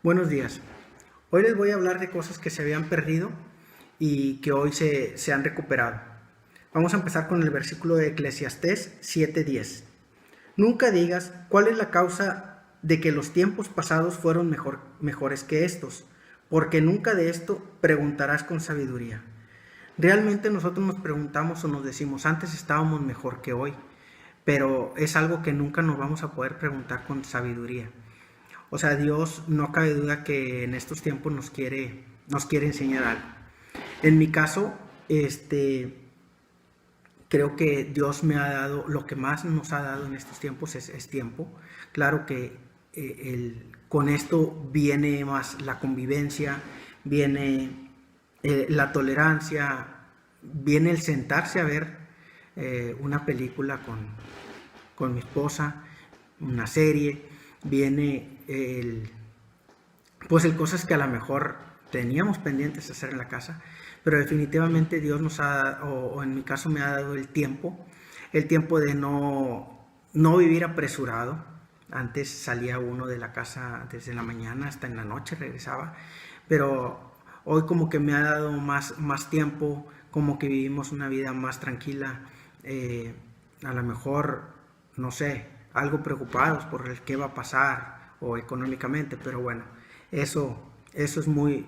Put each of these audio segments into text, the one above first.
Buenos días. Hoy les voy a hablar de cosas que se habían perdido y que hoy se han recuperado. Vamos a empezar con el versículo de Eclesiastés 7:10. Nunca digas cuál es la causa de que los tiempos pasados fueron mejores que estos, porque nunca de esto preguntarás con sabiduría. Realmente nosotros nos preguntamos o nos decimos, antes estábamos mejor que hoy, pero es algo que nunca nos vamos a poder preguntar con sabiduría. O sea, Dios no cabe duda que en estos tiempos nos quiere enseñar algo. En mi caso, creo que Dios me ha dado, lo que más nos ha dado en estos tiempos es tiempo. Claro que con esto viene más la convivencia, viene la tolerancia, viene el sentarse a ver una película con mi esposa, una serie, viene el cosas que a lo mejor teníamos pendientes de hacer en la casa, pero definitivamente Dios nos ha, o en mi caso me ha dado el tiempo de no vivir apresurado. Antes salía uno de la casa desde la mañana hasta en la noche regresaba, pero hoy como que me ha dado más tiempo, como que vivimos una vida más tranquila, a lo mejor, no sé, algo preocupados por el qué va a pasar o económicamente, pero bueno, eso es muy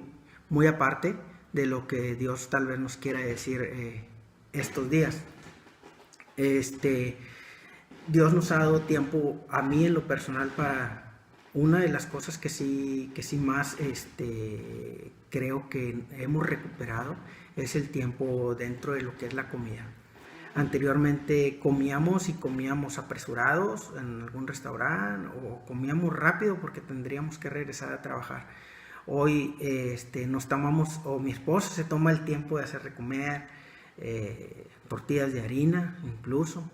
aparte de lo que Dios tal vez nos quiera decir estos días. Dios nos ha dado tiempo a mí en lo personal para una de las cosas que sí más creo que hemos recuperado es el tiempo dentro de lo que es la comida. Anteriormente comíamos apresurados en algún restaurante o comíamos rápido porque tendríamos que regresar a trabajar. Hoy nos tomamos, o mi esposa se toma el tiempo de hacer de comer, tortillas de harina incluso,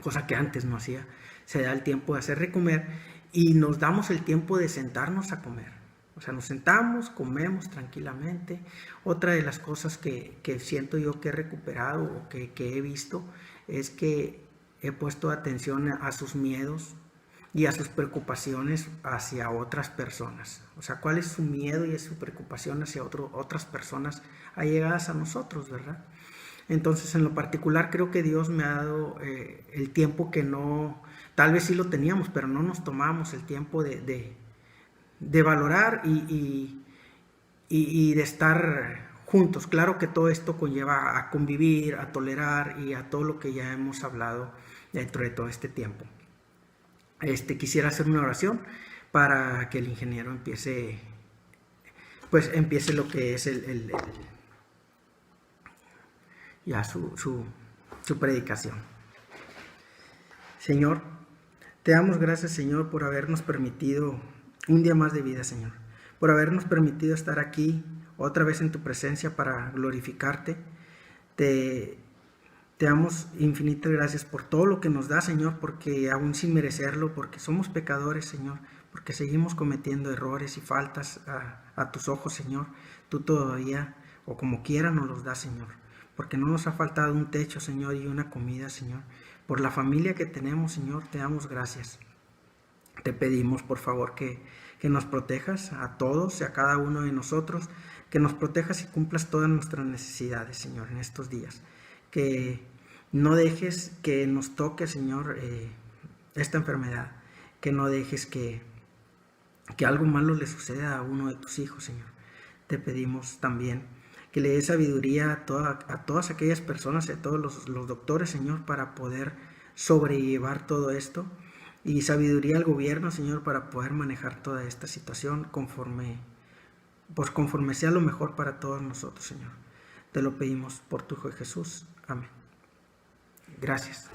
cosa que antes no hacía. Se da el tiempo de hacer de comer y nos damos el tiempo de sentarnos a comer. O sea, nos sentamos, comemos tranquilamente. Otra de las cosas que siento yo que he recuperado o que he visto es que he puesto atención a sus miedos y a sus preocupaciones hacia otras personas. O sea, cuál es su miedo y su preocupación hacia otras personas allegadas a nosotros, ¿verdad? Entonces, en lo particular, creo que Dios me ha dado el tiempo que no, tal vez sí lo teníamos, pero no nos tomamos el tiempo de valorar y de estar juntos. Claro que todo esto conlleva a convivir, a tolerar y a todo lo que ya hemos hablado dentro de todo este tiempo. Quisiera hacer una oración para que el ingeniero empiece lo que es ya su predicación. Señor, te damos gracias, Señor, por habernos permitido un día más de vida, Señor, por habernos permitido estar aquí otra vez en tu presencia para glorificarte. Te damos infinitas gracias por todo lo que nos da, Señor, porque aún sin merecerlo, porque somos pecadores, Señor, porque seguimos cometiendo errores y faltas a tus ojos, Señor. Tú todavía, o como quiera, nos los das, Señor, porque no nos ha faltado un techo, Señor, y una comida, Señor. Por la familia que tenemos, Señor, te damos gracias. Te pedimos, por favor, que nos protejas a todos y a cada uno de nosotros, que nos protejas y cumplas todas nuestras necesidades, Señor, en estos días. Que no dejes que nos toque, Señor, esta enfermedad. Que no dejes que algo malo le suceda a uno de tus hijos, Señor. Te pedimos también que le des sabiduría a todas aquellas personas, a todos los doctores, Señor, para poder sobrellevar todo esto. Y sabiduría al gobierno, Señor, para poder manejar toda esta situación conforme sea lo mejor para todos nosotros, Señor. Te lo pedimos por tu Hijo Jesús. Amén. Gracias.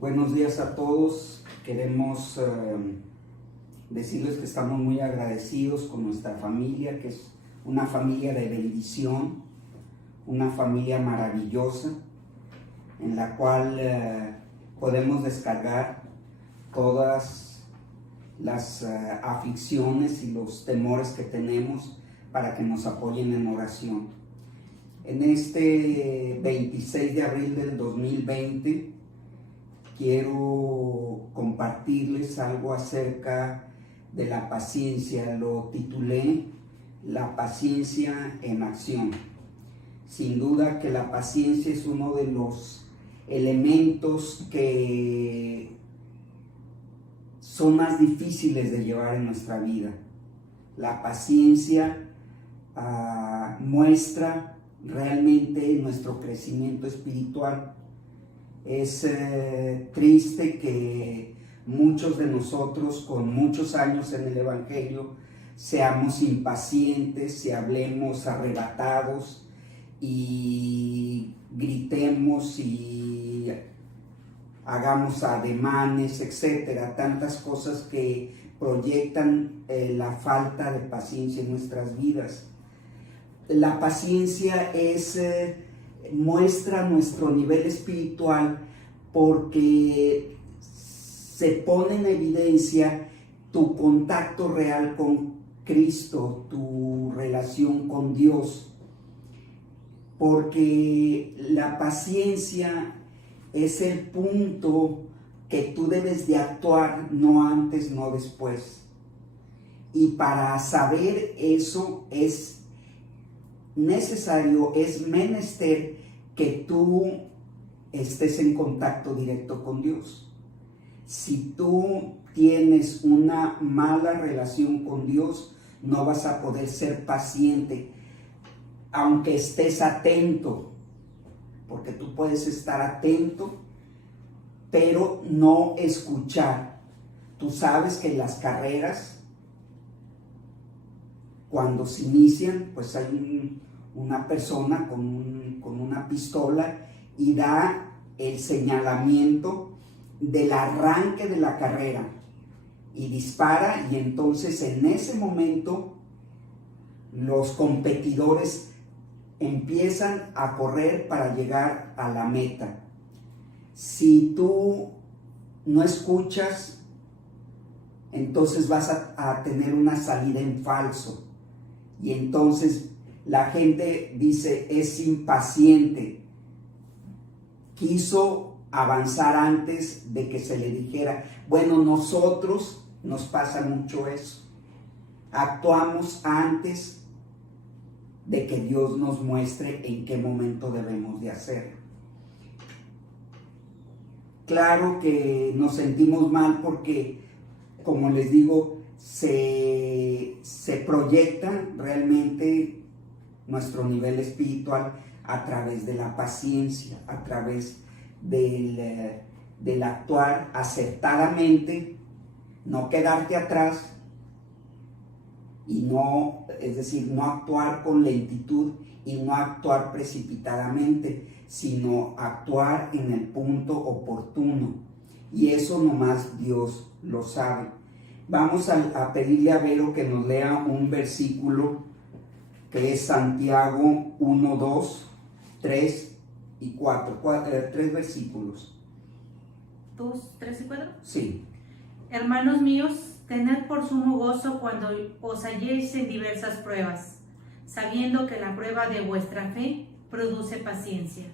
Buenos días a todos. Queremos decirles que estamos muy agradecidos con nuestra familia, que es una familia de bendición, una familia maravillosa, en la cual podemos descargar todas las aflicciones y los temores que tenemos para que nos apoyen en oración. En este 26 de abril del 2020 quiero compartirles algo acerca de la paciencia. Lo titulé La paciencia en acción. Sin duda que la paciencia es uno de los elementos que son más difíciles de llevar en nuestra vida. La paciencia muestra realmente nuestro crecimiento espiritual. Es triste que muchos de nosotros con muchos años en el Evangelio seamos impacientes, se hablemos arrebatados y gritemos y hagamos ademanes, etcétera, tantas cosas que proyectan la falta de paciencia en nuestras vidas. La paciencia muestra nuestro nivel espiritual porque se pone en evidencia tu contacto real con Cristo, tu relación con Dios, porque la paciencia es el punto que tú debes de actuar, no antes, no después. Y para saber eso es necesario, es menester que tú estés en contacto directo con Dios. Si tú tienes una mala relación con Dios, no vas a poder ser paciente, aunque estés atento, porque tú puedes estar atento, pero no escuchar. Tú sabes que en las carreras, cuando se inician, pues hay una persona con una pistola y da el señalamiento del arranque de la carrera y dispara, y entonces en ese momento los competidores empiezan a correr para llegar a la meta. Si tú no escuchas, entonces vas a tener una salida en falso, y entonces la gente dice es impaciente, quiso avanzar antes de que se le dijera. Bueno, nosotros nos pasa mucho eso, actuamos antes de que Dios nos muestre en qué momento debemos de hacerlo. Claro que nos sentimos mal porque, como les digo, se proyecta realmente nuestro nivel espiritual a través de la paciencia, a través del actuar acertadamente, no quedarte atrás y no actuar con lentitud y no actuar precipitadamente, sino actuar en el punto oportuno, y eso nomás Dios lo sabe. Vamos a pedirle a Vero que nos lea un versículo que es Santiago 1, 2, 3 y 4, 3 versículos. 2, 3 y 4. Sí. Hermanos míos, tened por sumo gozo cuando os halléis en diversas pruebas, sabiendo que la prueba de vuestra fe produce paciencia.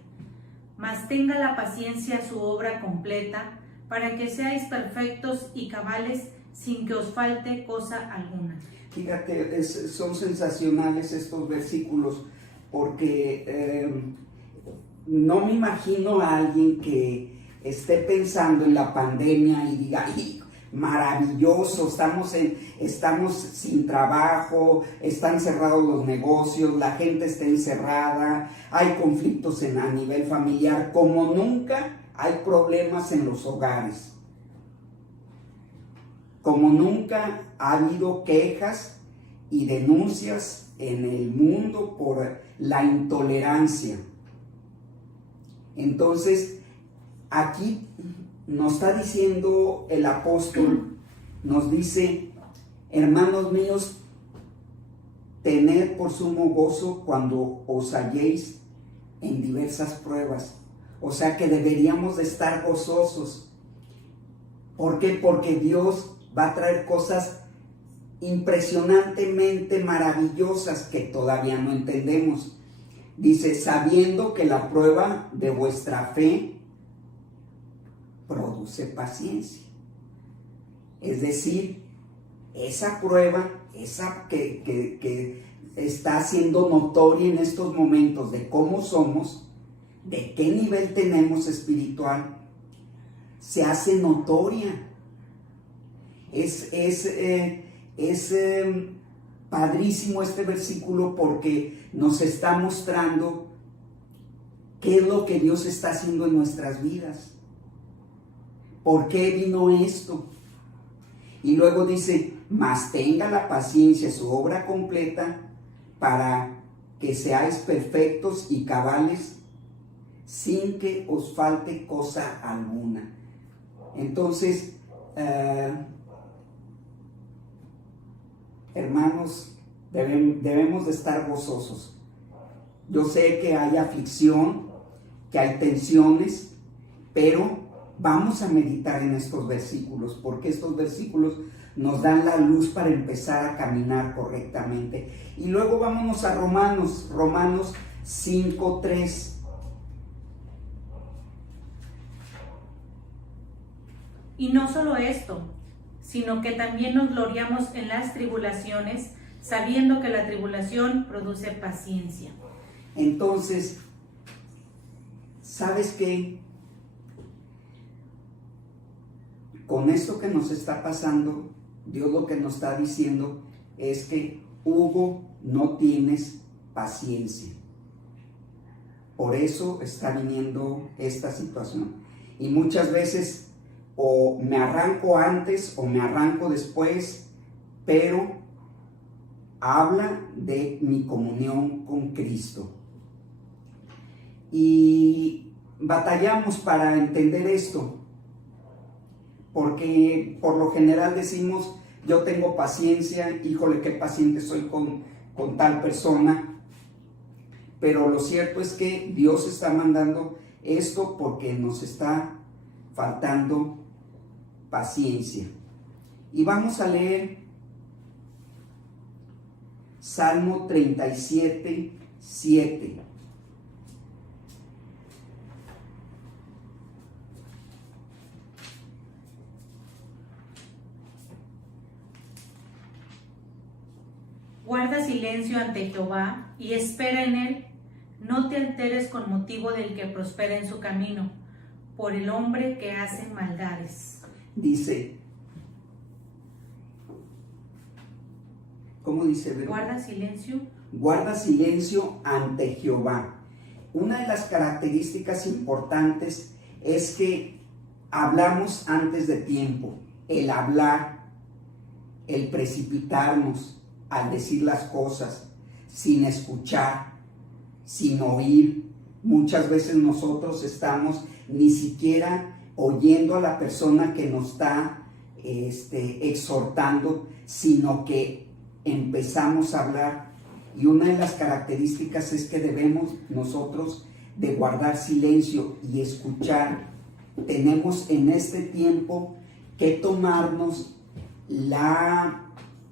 Mas tenga la paciencia su obra completa, para que seáis perfectos y cabales, sin que os falte cosa alguna. Fíjate, son sensacionales estos versículos, porque no me imagino a alguien que esté pensando en la pandemia y diga, ¡ay, maravilloso! Estamos sin trabajo, están cerrados los negocios, la gente está encerrada, hay conflictos a nivel familiar, como nunca hay problemas en los hogares. Como nunca ha habido quejas y denuncias en el mundo por la intolerancia. Entonces, aquí nos está diciendo el apóstol, nos dice, hermanos míos, tened por sumo gozo cuando os halléis en diversas pruebas. O sea que deberíamos de estar gozosos. ¿Por qué? Porque Dios va a traer cosas impresionantemente maravillosas que todavía no entendemos. Dice, sabiendo que la prueba de vuestra fe produce produce paciencia. Es decir, esa prueba, esa que está siendo notoria en estos momentos de cómo somos, de qué nivel tenemos espiritual, se hace notoria. Es padrísimo este versículo porque nos está mostrando qué es lo que Dios está haciendo en nuestras vidas. ¿Por qué vino esto? Y luego dice, mas tenga la paciencia su obra completa para que seáis perfectos y cabales sin que os falte cosa alguna. Entonces, hermanos, debemos de estar gozosos. Yo sé que hay aflicción, que hay tensiones, pero vamos a meditar en estos versículos, porque estos versículos nos dan la luz para empezar a caminar correctamente. Y luego vámonos a Romanos 5:3. Y no solo esto, sino que también nos gloriamos en las tribulaciones, sabiendo que la tribulación produce paciencia. Entonces, ¿sabes qué? Con esto que nos está pasando, Dios lo que nos está diciendo es que, Hugo, no tienes paciencia. Por eso está viniendo esta situación. Y muchas veces o me arranco antes o me arranco después, pero habla de mi comunión con Cristo. Y batallamos para entender esto, porque por lo general decimos, yo tengo paciencia, híjole, qué paciente soy con tal persona, pero lo cierto es que Dios está mandando esto porque nos está faltando paciencia. Y vamos a leer Salmo 37:7. Guarda silencio ante Jehová y espera en él. No te alteres con motivo del que prospera en su camino, por el hombre que hace maldades. Dice, ¿cómo dice? Guarda silencio. Guarda silencio ante Jehová. Una de las características importantes es que hablamos antes de tiempo. El hablar, el precipitarnos al decir las cosas, sin escuchar, sin oír. Muchas veces nosotros estamos ni siquiera oyendo a la persona que nos está exhortando, sino que empezamos a hablar. Y una de las características es que debemos nosotros de guardar silencio y escuchar. Tenemos en este tiempo que tomarnos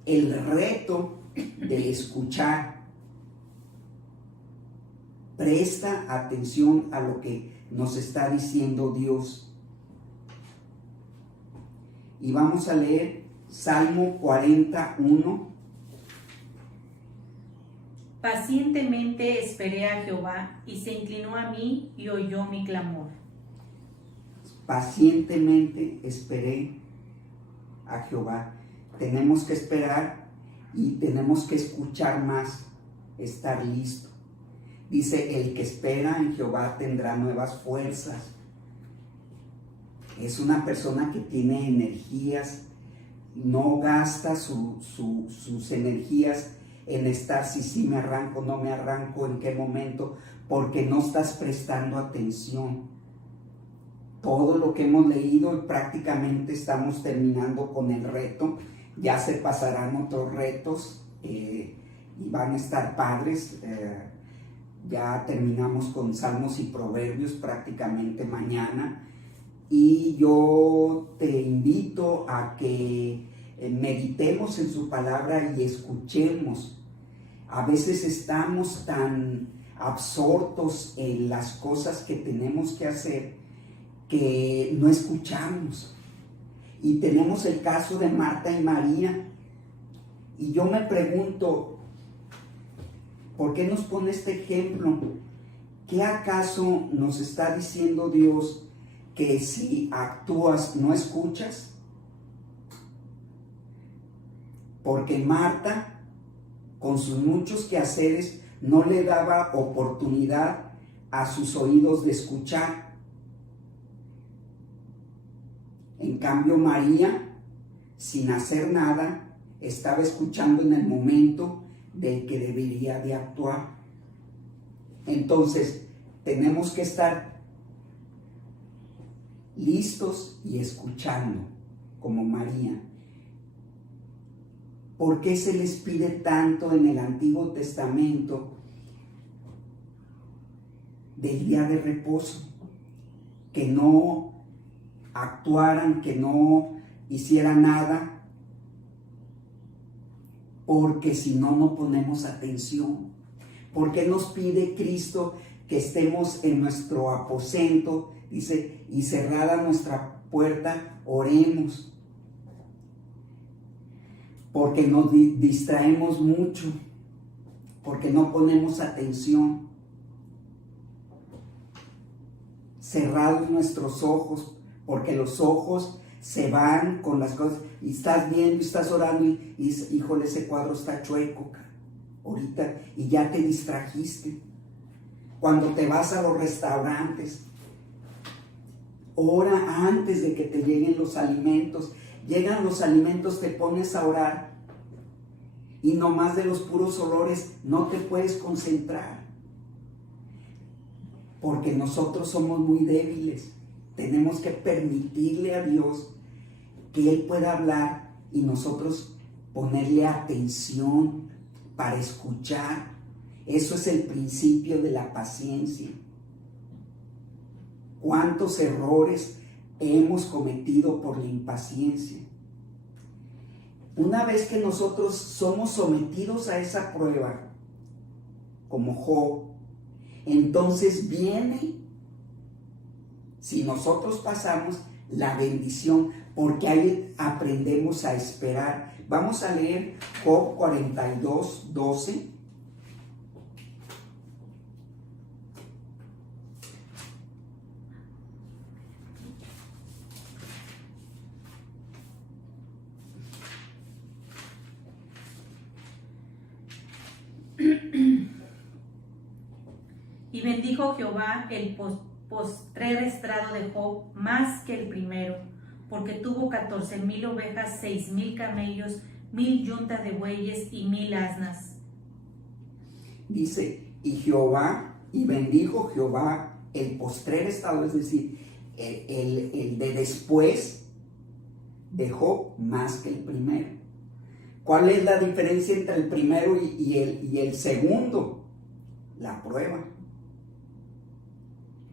el reto de escuchar. Presta atención a lo que nos está diciendo Dios. Y vamos a leer Salmo 41. Pacientemente esperé a Jehová y se inclinó a mí y oyó mi clamor. Pacientemente esperé a Jehová. Tenemos que esperar y tenemos que escuchar más, estar listo. Dice, el que espera en Jehová tendrá nuevas fuerzas. Es una persona que tiene energías, no gasta sus energías en estar si me arranco, no me arranco, en qué momento, porque no estás prestando atención. Todo lo que hemos leído, prácticamente estamos terminando con el reto. Ya se pasarán otros retos y van a estar padres. Ya terminamos con Salmos y Proverbios prácticamente mañana. Y yo te invito a que meditemos en su palabra y escuchemos. A veces estamos tan absortos en las cosas que tenemos que hacer que no escuchamos. Y tenemos el caso de Marta y María. Y yo me pregunto, ¿por qué nos pone este ejemplo? ¿Qué acaso nos está diciendo Dios que si actúas no escuchas? Porque Marta, con sus muchos quehaceres, no le daba oportunidad a sus oídos de escuchar. En cambio, María, sin hacer nada, estaba escuchando en el momento del que debería de actuar. Entonces, tenemos que estar listos y escuchando, como María. ¿Por qué se les pide tanto en el Antiguo Testamento del día de reposo? Que no actuaran, que no hicieran nada, porque si no, no ponemos atención. ¿Por qué nos pide Cristo que estemos en nuestro aposento? Dice, y cerrada nuestra puerta, oremos. Porque nos distraemos mucho, porque no ponemos atención. Cerrados nuestros ojos, porque los ojos se van con las cosas, y estás viendo, estás orando, y dices, híjole, ese cuadro está chueco, ahorita, y ya te distrajiste. Cuando te vas a los restaurantes, ora antes de que te lleguen los alimentos. Llegan los alimentos, te pones a orar, y nomás de los puros olores no te puedes concentrar, porque nosotros somos muy débiles. Tenemos que permitirle a Dios que Él pueda hablar y nosotros ponerle atención para escuchar. Eso es el principio de la paciencia. ¿Cuántos errores hemos cometido por la impaciencia? Una vez que nosotros somos sometidos a esa prueba, como Job, entonces viene, si nosotros pasamos, la bendición, porque ahí aprendemos a esperar. Vamos a leer Job 42, 12. Y bendijo Jehová el postrer estrado de Job más que el primero, porque tuvo 14,000 ovejas, 6,000 camellos, 1,000 yuntas de bueyes y 1,000 asnas. Dice, y bendijo Jehová el postrer estado, es decir, el de después de Job más que el primero. ¿Cuál es la diferencia entre el primero y el segundo? La prueba.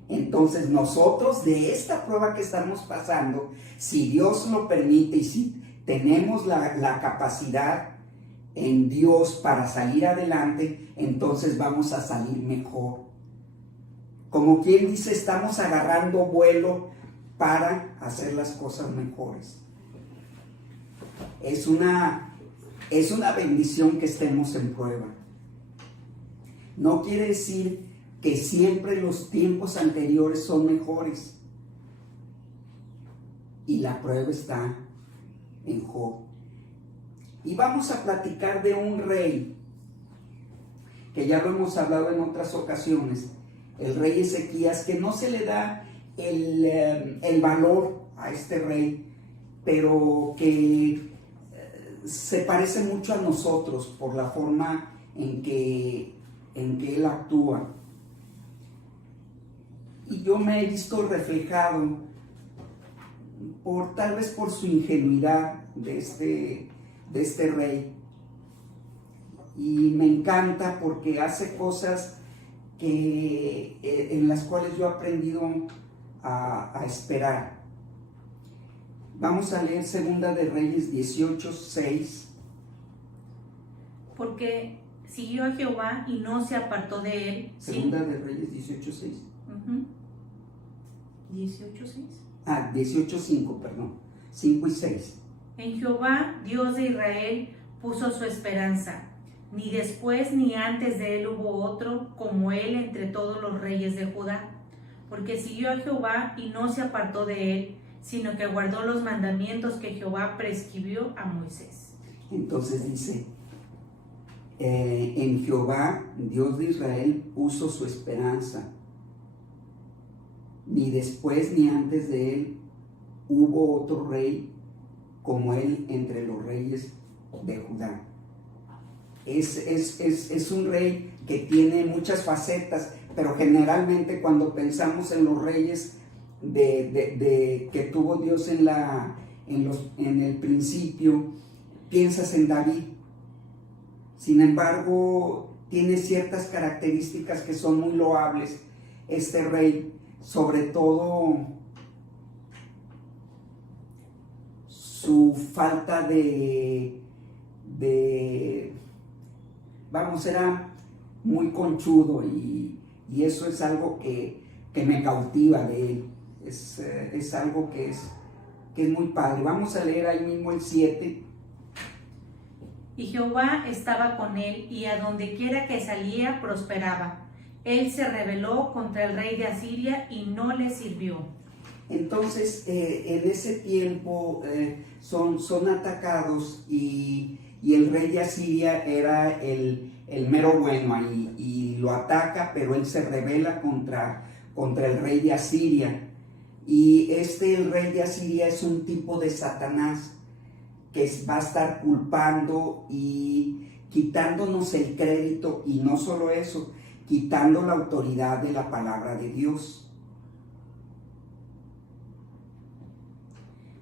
Entonces nosotros de esta prueba que estamos pasando, si Dios lo permite y si tenemos la capacidad en Dios para salir adelante, entonces vamos a salir mejor. Como quien dice, estamos agarrando vuelo para hacer las cosas mejores. Es una bendición que estemos en prueba. No quiere decir que siempre los tiempos anteriores son mejores. Y la prueba está en Job. Y vamos a platicar de un rey, que ya lo hemos hablado en otras ocasiones, el rey Ezequías, que no se le da el valor a este rey, pero que se parece mucho a nosotros por la forma en que él actúa. Y yo me he visto reflejado tal vez por su ingenuidad de este rey. Y me encanta porque hace cosas en las cuales yo he aprendido a esperar. Vamos a leer Segunda de Reyes 18, 6. Porque siguió a Jehová y no se apartó de él. Segunda de Reyes 18, 6. 18:6. 18:5, perdón. 5 y 6. En Jehová, Dios de Israel, puso su esperanza. Ni después ni antes de él hubo otro como él entre todos los reyes de Judá. Porque siguió a Jehová y no se apartó de él, sino que guardó los mandamientos que Jehová prescribió a Moisés. Entonces dice, en Jehová, Dios de Israel, puso su esperanza. Ni después ni antes de él hubo otro rey como él entre los reyes de Judá. Es un rey que tiene muchas facetas, pero generalmente cuando pensamos en los reyes que tuvo Dios en el principio, piensas en David. Sin embargo, tiene ciertas características que son muy loables este rey, sobre todo su falta era muy conchudo y eso es algo que me cautiva de él. Es algo que es muy padre. Vamos a leer ahí mismo el 7. Y Jehová estaba con él, y a donde quiera que salía prosperaba. Él se rebeló contra el rey de Asiria y no le sirvió. Entonces, en ese tiempo son atacados y el rey de Asiria era el mero bueno ahí y lo ataca, pero él se rebela contra el rey de Asiria. Y el rey de Asiria es un tipo de Satanás que va a estar culpando y quitándonos el crédito, y no solo eso, quitando la autoridad de la palabra de Dios.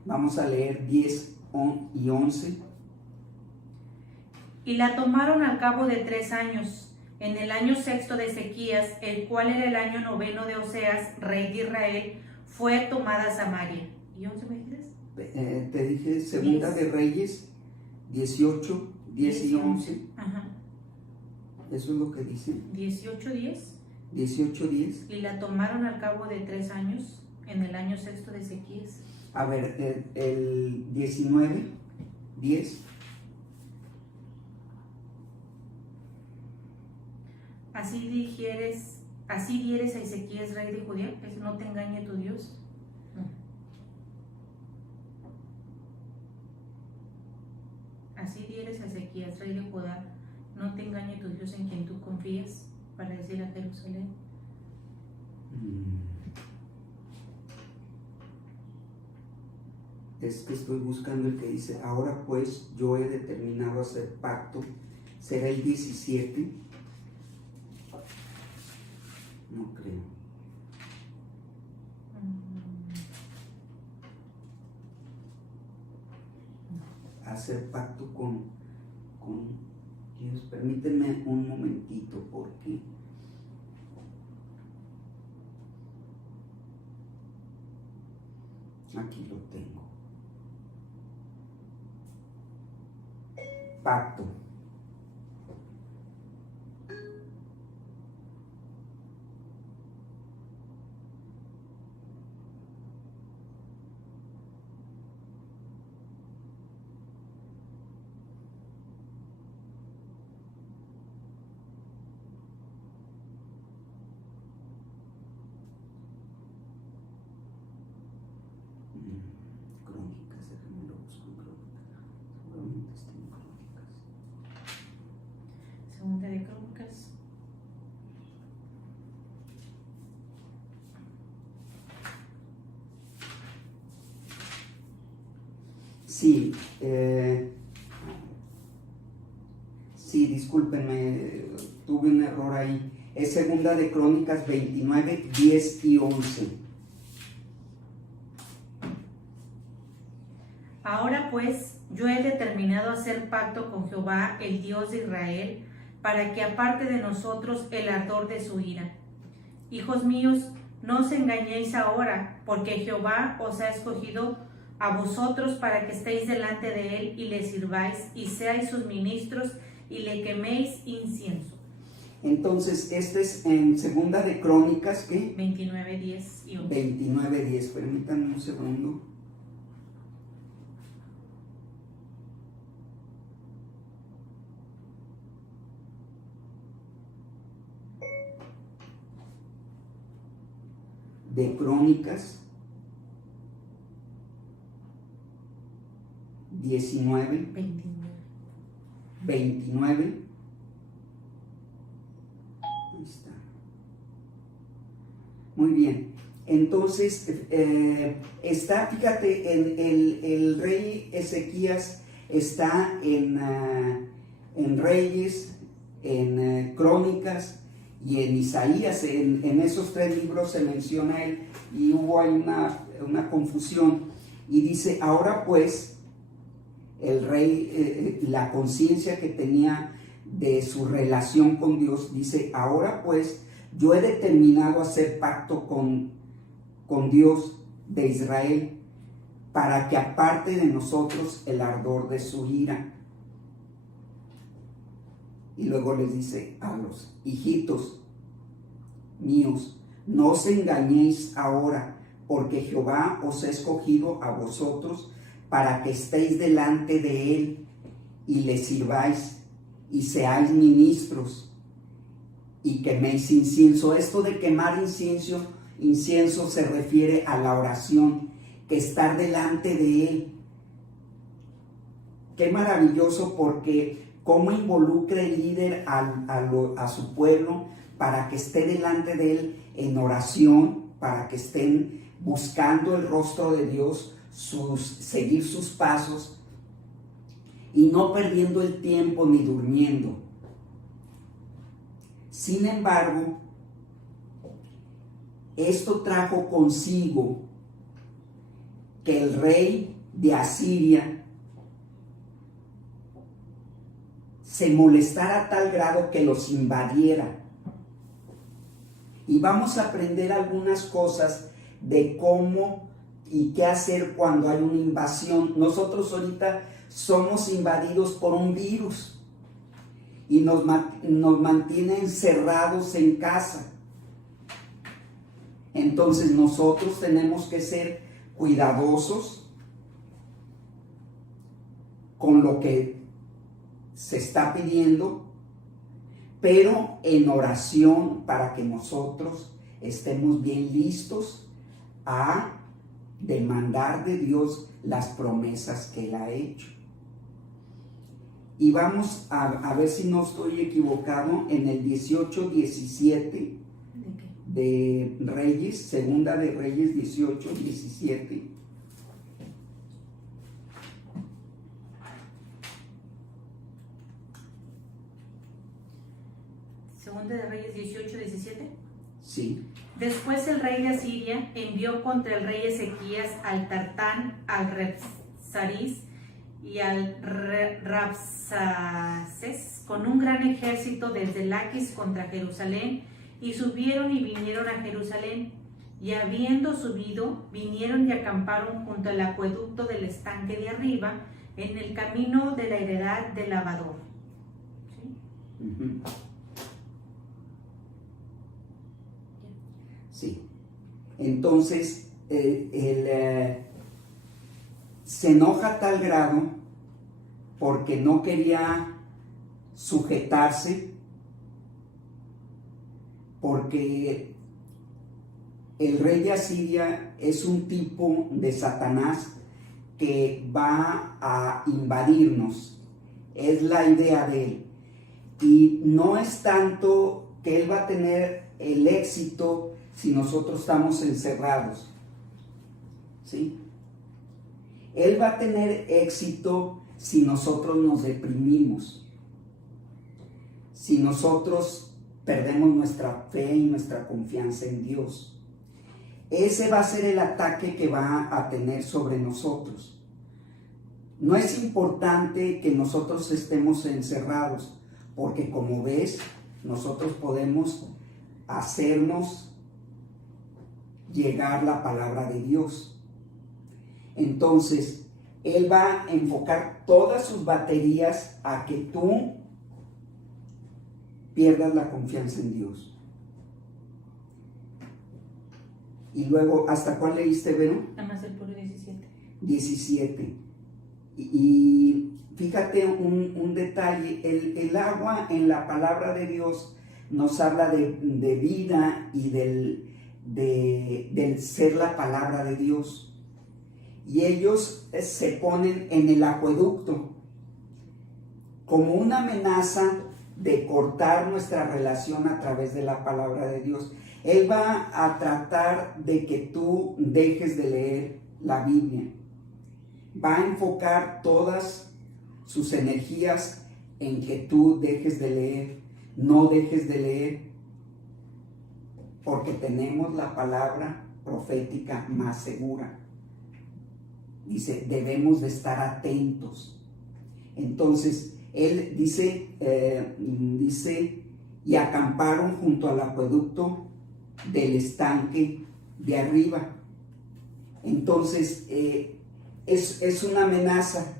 Vamos a leer 10 y 11. Y la tomaron al cabo de 3 años, en el año 6 de Ezequías, el cual era el año 9 de Oseas, rey de Israel, fue tomada Samaria. ¿Y 11 me dices? Te dije Segunda de Reyes 18, 10 y 11. Ajá. Eso es lo que dice. 18:10. 18:10. Y la tomaron al cabo de 3 años, en el año 6 de Ezequías. A ver, el 19, 10. Así dieres a Ezequías, rey de Judá, que no te engañe tu Dios. Así dieres a Ezequías, rey de Judá, no te engañe tu Dios en quien tú confías, para decir a Jerusalén. Es que estoy buscando el que dice, ahora pues yo he determinado hacer pacto. ¿Será el 17? No creo. Hacer pacto con Dios. Permítanme un momentito porque aquí lo tengo. Pacto. Crónicas, déjame lo busco en Crónicas. Seguramente está en Crónicas. Segunda de Crónicas. Sí, discúlpenme, tuve un error ahí. Es Segunda de Crónicas 29, 10 y 11. Ahora pues, yo he determinado hacer pacto con Jehová, el Dios de Israel, para que aparte de nosotros el ardor de su ira. Hijos míos, no os engañéis ahora, porque Jehová os ha escogido a vosotros para que estéis delante de él y le sirváis y seáis sus ministros y le queméis incienso. Entonces, este es en Segunda de Crónicas, ¿qué? 29, 10 y 11. 29, 10. Permítanme un segundo. De Crónicas 19, 29. Ahí está. Muy bien. Entonces, está, fíjate, el rey Ezequías está en Reyes, en Crónicas y en Isaías. En esos tres libros se menciona él y hubo ahí una confusión. Y dice, ahora pues, el rey, la conciencia que tenía de su relación con Dios, dice, ahora pues, yo he determinado hacer pacto con Dios de Israel para que aparte de nosotros el ardor de su ira. Y luego les dice a los hijitos míos, no os engañéis ahora, porque Jehová os ha escogido a vosotros para que estéis delante de él y le sirváis y seáis ministros y queméis incienso. Esto de quemar incienso se refiere a la oración, que estar delante de él. Qué maravilloso, porque cómo involucra el líder a su pueblo para que esté delante de él en oración, para que estén buscando el rostro de Dios, seguir sus pasos y no perdiendo el tiempo ni durmiendo. Sin embargo, esto trajo consigo que el rey de Asiria se molestara a tal grado que los invadiera. Y vamos a aprender algunas cosas de cómo y qué hacer cuando hay una invasión. Nosotros ahorita somos invadidos por un virus y nos mantiene encerrados en casa. Entonces nosotros tenemos que ser cuidadosos con lo que se está pidiendo, pero en oración para que nosotros estemos bien listos a demandar de Dios las promesas que Él ha hecho. Y vamos a ver si no estoy equivocado, en el 18-17 de Reyes, Segunda de Reyes 18-17. Segunda de Reyes 18-17. Sí. Después el rey de Asiria envió contra el rey Ezequías al Tartán, al Rabsaris y al Rabsaces con un gran ejército desde Laquis contra Jerusalén, y subieron y vinieron a Jerusalén, y habiendo subido, vinieron y acamparon junto al acueducto del estanque de arriba, en el camino de la heredad del lavador. ¿Sí? Uh-huh. Sí. Entonces, se enoja a tal grado porque no quería sujetarse, porque el rey de Asiria es un tipo de Satanás que va a invadirnos. Es la idea de él. Y no es tanto que él va a tener el éxito si nosotros estamos encerrados, ¿sí? Él va a tener éxito si nosotros nos deprimimos, si nosotros perdemos nuestra fe y nuestra confianza en Dios. Ese va a ser el ataque que va a tener sobre nosotros. No es importante que nosotros estemos encerrados, porque como ves, nosotros podemos hacernos llegar la palabra de Dios. Entonces, Él va a enfocar todas sus baterías a que tú pierdas la confianza en Dios. Y luego, ¿hasta cuál leíste, Vero? Nada más el puro 17. 17. Y fíjate un detalle, el agua en la palabra de Dios nos habla de vida y del ser la palabra de Dios. Y ellos se ponen en el acueducto como una amenaza de cortar nuestra relación a través de la palabra de Dios. Él va a tratar de que tú dejes de leer la Biblia. Va a enfocar todas sus energías en que tú dejes de leer, no dejes de leer, porque tenemos la palabra profética más segura. Dice, debemos de estar atentos. Entonces, él dice, y acamparon junto al acueducto del estanque de arriba. Entonces, es una amenaza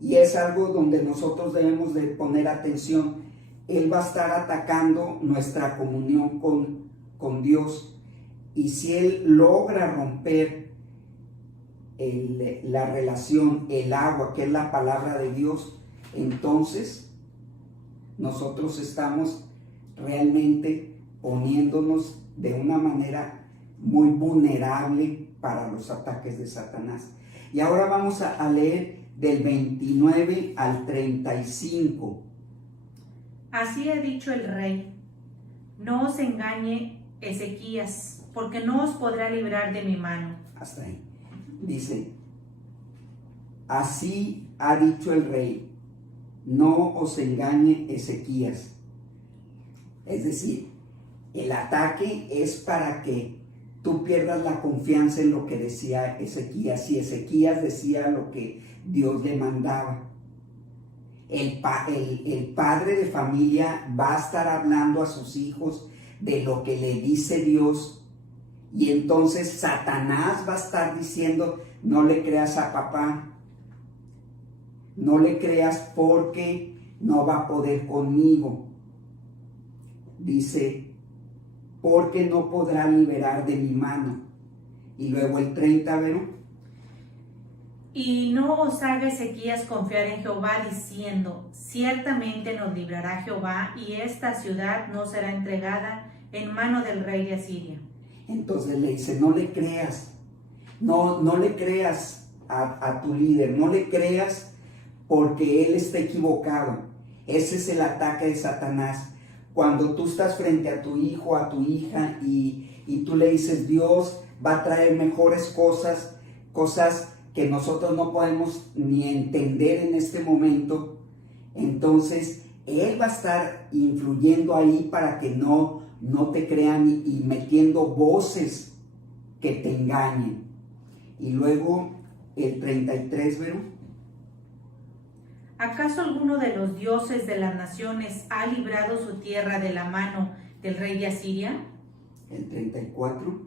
y es algo donde nosotros debemos de poner atención. Él va a estar atacando nuestra comunión con Dios, y si él logra romper la relación, el agua, que es la palabra de Dios, entonces nosotros estamos realmente poniéndonos de una manera muy vulnerable para los ataques de Satanás. Y ahora vamos a leer del 29 al 35. Así ha dicho el rey: no os engañe Ezequías, porque no os podrá librar de mi mano. Hasta ahí. Dice, así ha dicho el rey, no os engañe Ezequías. Es decir, el ataque es para que tú pierdas la confianza en lo que decía Ezequías. Si Ezequías decía lo que Dios le mandaba, el padre de familia va a estar hablando a sus hijos de lo que le dice Dios. Y entonces Satanás va a estar diciendo, no le creas a papá, no le creas porque no va a poder conmigo. Dice, porque no podrá liberar de mi mano. Y luego el 30, ¿vero? Y no os haga Ezequías confiar en Jehová, diciendo, ciertamente nos librará Jehová, y esta ciudad no será entregada en mano del rey de Asiria. Entonces le dice, no le creas, no le creas a tu líder, no le creas porque él está equivocado. Ese es el ataque de Satanás. Cuando tú estás frente a tu hijo, a tu hija, y tú le dices, Dios va a traer mejores cosas que nosotros no podemos ni entender en este momento, entonces él va a estar influyendo ahí para que no te crean y metiendo voces que te engañen. Y luego el 33, ¿vero? ¿Acaso alguno de los dioses de las naciones ha librado su tierra de la mano del rey de Asiria? El 34.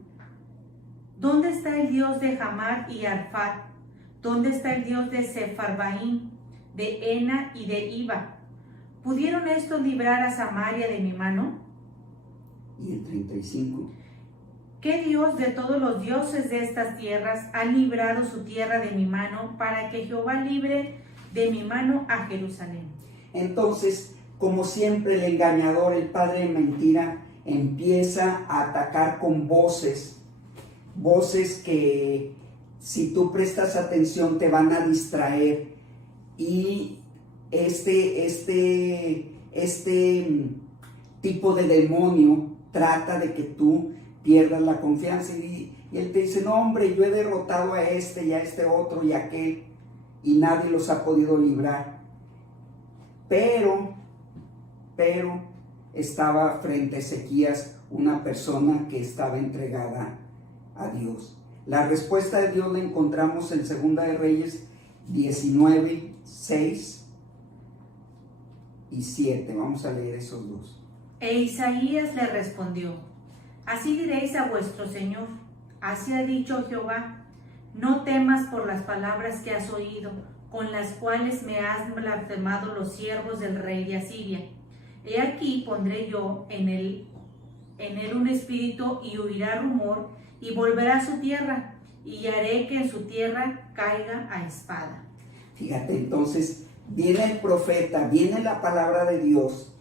¿Dónde está el Dios de Hamar y Arfat? ¿Dónde está el Dios de Sefarbaín, de Ena y de Iba? ¿Pudieron estos librar a Samaria de mi mano? Y el 35. ¿Qué Dios de todos los dioses de estas tierras ha librado su tierra de mi mano, para que Jehová libre de mi mano a Jerusalén? Entonces, como siempre, el engañador, el padre de mentira, empieza a atacar con voces que, si tú prestas atención, te van a distraer. Y este tipo de demonio trata de que tú pierdas la confianza, y él te dice, no hombre, yo he derrotado a este y a este otro y a aquel, y nadie los ha podido librar. Pero estaba frente a Ezequías una persona que estaba entregada a Dios. La respuesta de Dios la encontramos en 2 de Reyes 19, 6 y 7. Vamos a leer esos dos. E Isaías le respondió, así diréis a vuestro Señor, así ha dicho Jehová, no temas por las palabras que has oído, con las cuales me has blasfemado los siervos del rey de Asiria. He aquí pondré yo en él un espíritu y oirá rumor y volverá a su tierra y haré que en su tierra caiga a espada. Fíjate, entonces viene el profeta, viene la palabra de Dios.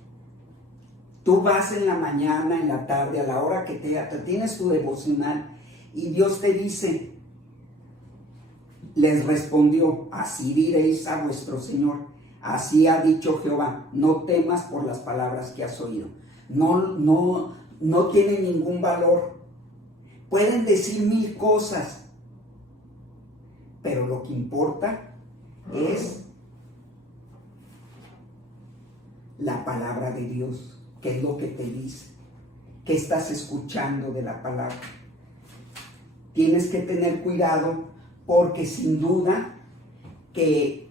Tú vas en la mañana, en la tarde, a la hora que te tienes tu devocional y Dios te dice, les respondió, así diréis a vuestro Señor, así ha dicho Jehová, no temas por las palabras que has oído. No tiene ningún valor. Pueden decir 1000 cosas, pero lo que importa es la palabra de Dios. ¿Qué es lo que te dice? ¿Qué estás escuchando de la palabra? Tienes que tener cuidado porque sin duda que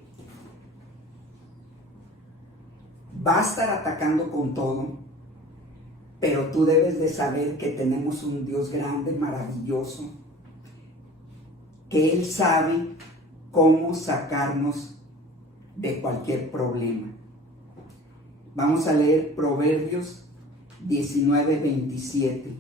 va a estar atacando con todo, pero tú debes de saber que tenemos un Dios grande, maravilloso, que Él sabe cómo sacarnos de cualquier problema. Vamos a leer Proverbios 19:27.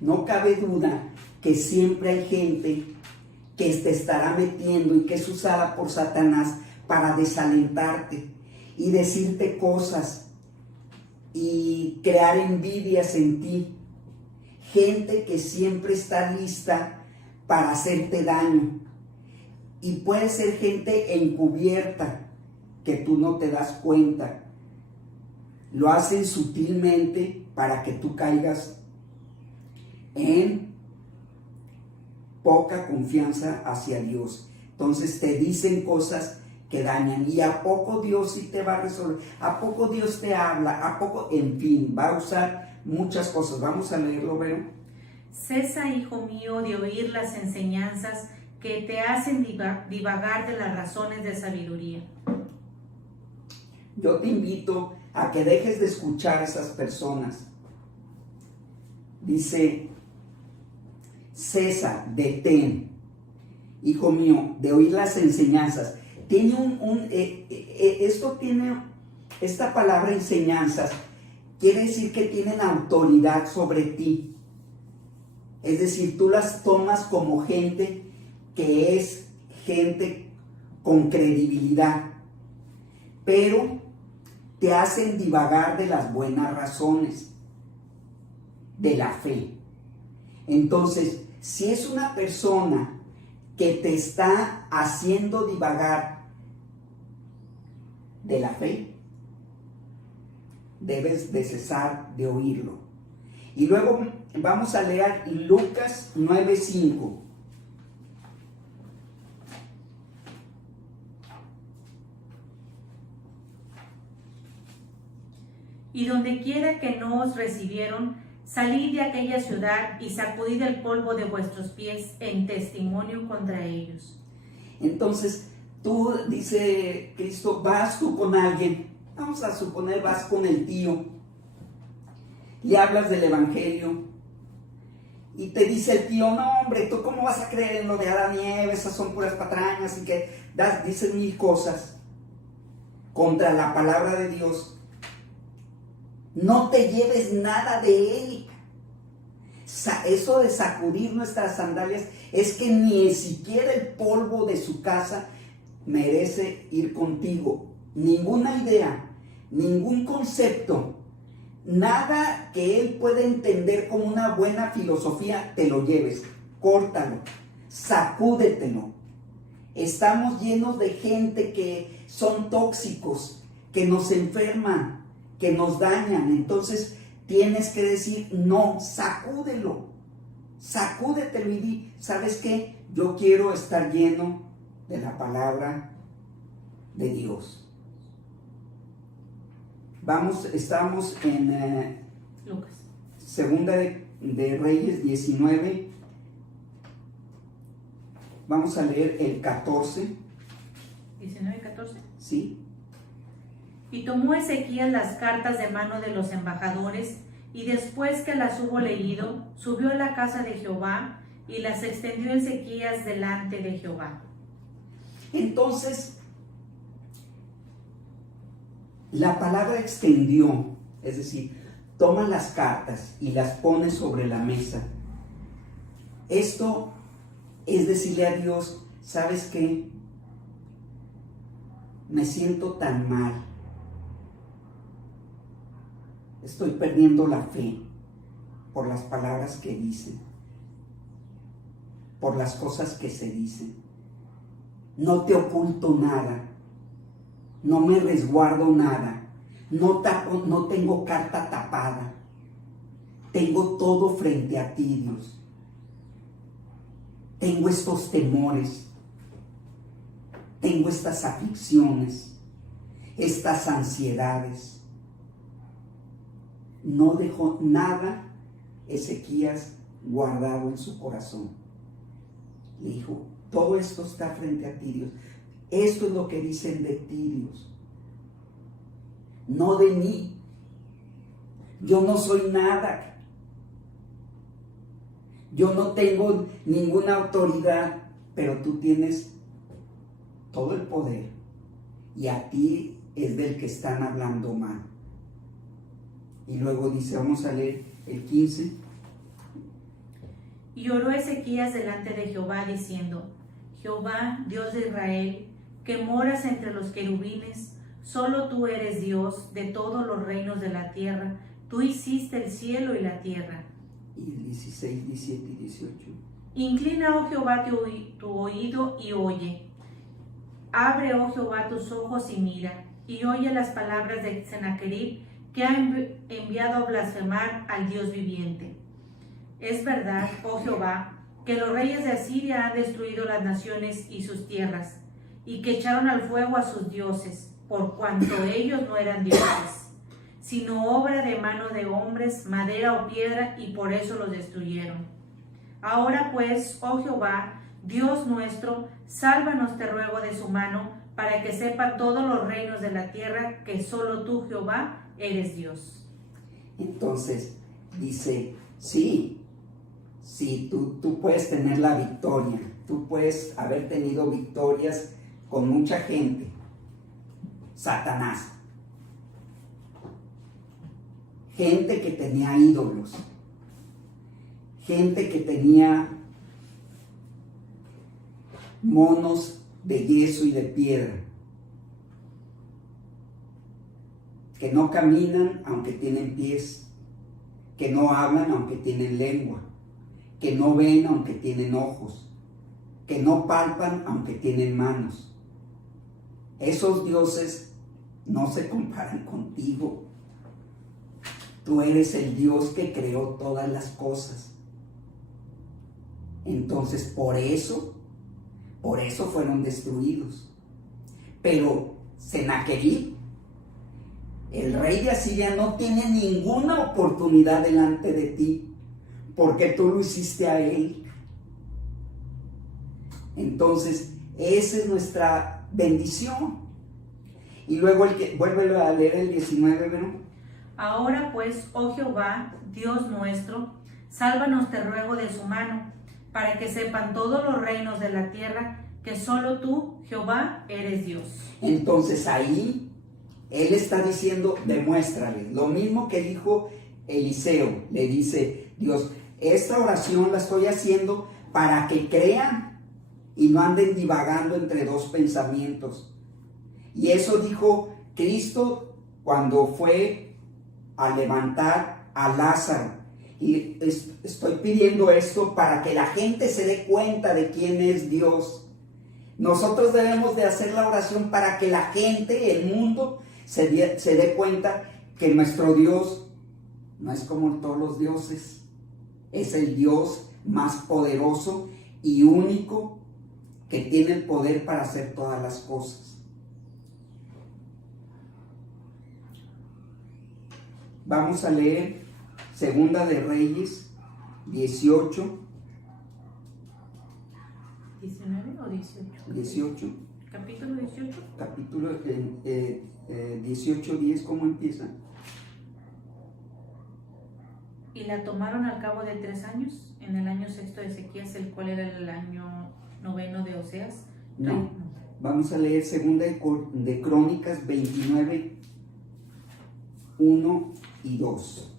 No cabe duda que siempre hay gente que te estará metiendo y que es usada por Satanás para desalentarte y decirte cosas y crear envidias en ti. Gente que siempre está lista para hacerte daño. Y puede ser gente encubierta que tú no te das cuenta. Lo hacen sutilmente para que tú caigas en poca confianza hacia Dios. Entonces te dicen cosas que dañan. ¿Y a poco Dios sí te va a resolver? ¿A poco Dios te habla? ¿A poco? En fin, va a usar muchas cosas. Vamos a leerlo, Vero. Cesa, hijo mío, de oír las enseñanzas que te hacen divagar de las razones de sabiduría. Yo te invito a que dejes de escuchar a esas personas. Dice, cesa, detén, hijo mío, de oír las enseñanzas. Tiene esta palabra enseñanzas, quiere decir que tienen autoridad sobre ti. Es decir, tú las tomas como gente que es gente con credibilidad, pero te hacen divagar de las buenas razones, de la fe. Entonces, si es una persona que te está haciendo divagar de la fe, debes de cesar de oírlo. Y luego vamos a leer Lucas 9:5. Y donde quiera que no os recibieron, salid de aquella ciudad y sacudid el polvo de vuestros pies en testimonio contra ellos. Entonces, tú, dice Cristo, vas tú con alguien, vamos a suponer, vas con el tío, le hablas del evangelio y te dice el tío, no hombre, ¿tú cómo vas a creer en lo de Adán y Eva? Esas son puras patrañas y que dicen 1000 cosas contra la palabra de Dios. No te lleves nada de él. Eso de sacudir nuestras sandalias es que ni siquiera el polvo de su casa merece ir contigo. Ninguna idea, ningún concepto, nada que él pueda entender como una buena filosofía, te lo lleves. Córtalo, sacúdetelo. Estamos llenos de gente que son tóxicos, que nos enferman, que nos dañan. Entonces tienes que decir, no, sacúdetelo y di, ¿sabes qué? Yo quiero estar lleno de la palabra de Dios. Estamos en Lucas. Segunda de Reyes 19. Vamos a leer el 14. 19:14. ¿Sí? Y tomó Ezequías las cartas de mano de los embajadores, y después que las hubo leído, subió a la casa de Jehová, y las extendió Ezequías delante de Jehová. Entonces, la palabra extendió, es decir, toma las cartas y las pone sobre la mesa. Esto es decirle a Dios, ¿sabes qué? Me siento tan mal. Estoy perdiendo la fe por las palabras que dicen, por las cosas que se dicen. No te oculto nada, no me resguardo nada, no tengo carta tapada, tengo todo frente a ti, Dios. Tengo estos temores, tengo estas aflicciones, estas ansiedades. No dejó nada Ezequías guardado en su corazón. Le dijo, todo esto está frente a ti, Dios. Esto es lo que dicen de ti, Dios. No de mí. Yo no soy nada. Yo no tengo ninguna autoridad, pero tú tienes todo el poder. Y a ti es del que están hablando mal. Y luego dice, vamos a leer el 15. Y oró Ezequías delante de Jehová, diciendo, Jehová, Dios de Israel, que moras entre los querubines, solo tú eres Dios de todos los reinos de la tierra. Tú hiciste el cielo y la tierra. Y el 16, 17 y 18. Inclina, oh Jehová, tu oído y oye. Abre, oh Jehová, tus ojos y mira, y oye las palabras de Sennacherib, que ha enviado a blasfemar al Dios viviente. Es verdad, oh Jehová, que los reyes de Asiria han destruido las naciones y sus tierras, y que echaron al fuego a sus dioses, por cuanto ellos no eran dioses, sino obra de mano de hombres, madera o piedra, y por eso los destruyeron. Ahora pues, oh Jehová, Dios nuestro, sálvanos, te ruego, de su mano, para que sepan todos los reinos de la tierra que solo tú, Jehová, eres Dios. Entonces dice, sí, tú puedes tener la victoria, tú puedes haber tenido victorias con mucha gente. Satanás, gente que tenía ídolos, gente que tenía monos de yeso y de piedra, que no caminan aunque tienen pies, que no hablan aunque tienen lengua, que no ven aunque tienen ojos, que no palpan aunque tienen manos. Esos dioses no se comparan contigo. Tú eres el Dios que creó todas las cosas. Entonces, por eso fueron destruidos. Pero Sennacherib, el rey de Asiria, no tiene ninguna oportunidad delante de ti, porque tú lo hiciste a él. Entonces, esa es nuestra bendición. Y luego vuelve a leer el 19, ¿verdad? Ahora pues, oh Jehová, Dios nuestro, sálvanos, te ruego, de su mano, para que sepan todos los reinos de la tierra que solo tú, Jehová, eres Dios. Entonces ahí él está diciendo, demuéstrale. Lo mismo que dijo Eliseo, le dice Dios, esta oración la estoy haciendo para que crean y no anden divagando entre dos pensamientos. Y eso dijo Cristo cuando fue a levantar a Lázaro. Y estoy pidiendo esto para que la gente se dé cuenta de quién es Dios. Nosotros debemos de hacer la oración para que la gente, el mundo, se dé cuenta que nuestro Dios no es como todos los dioses. Es el Dios más poderoso y único que tiene el poder para hacer todas las cosas. Vamos a leer Segunda de Reyes 18. ¿19 o 18? 18. Capítulo 18. Capítulo 18, 10, ¿cómo empieza? Y la tomaron al cabo de 3 años, en el año 6 de Ezequías, el cual era el año 9 de Oseas. No, Vamos a leer segunda de Crónicas 29, 1 y 2.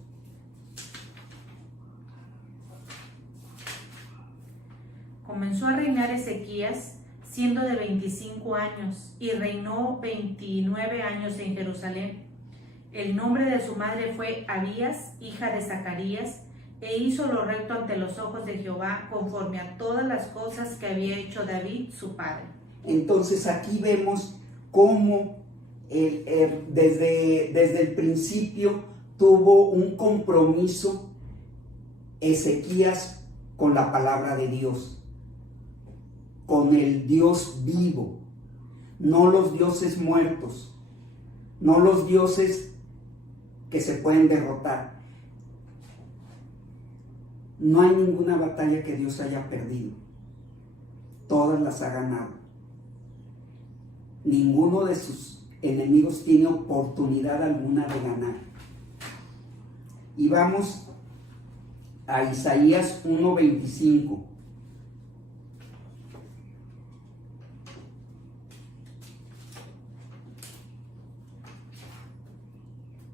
Comenzó a reinar Ezequías siendo de 25 años y reinó 29 años en Jerusalén. El nombre de su madre fue Abías, hija de Zacarías, e hizo lo recto ante los ojos de Jehová conforme a todas las cosas que había hecho David su padre. Entonces aquí vemos cómo desde el principio tuvo un compromiso Ezequías con la palabra de Dios, con el Dios vivo, no los dioses muertos, no los dioses que se pueden derrotar. No hay ninguna batalla que Dios haya perdido, todas las ha ganado. Ninguno de sus enemigos tiene oportunidad alguna de ganar. Y vamos a Isaías 1:25.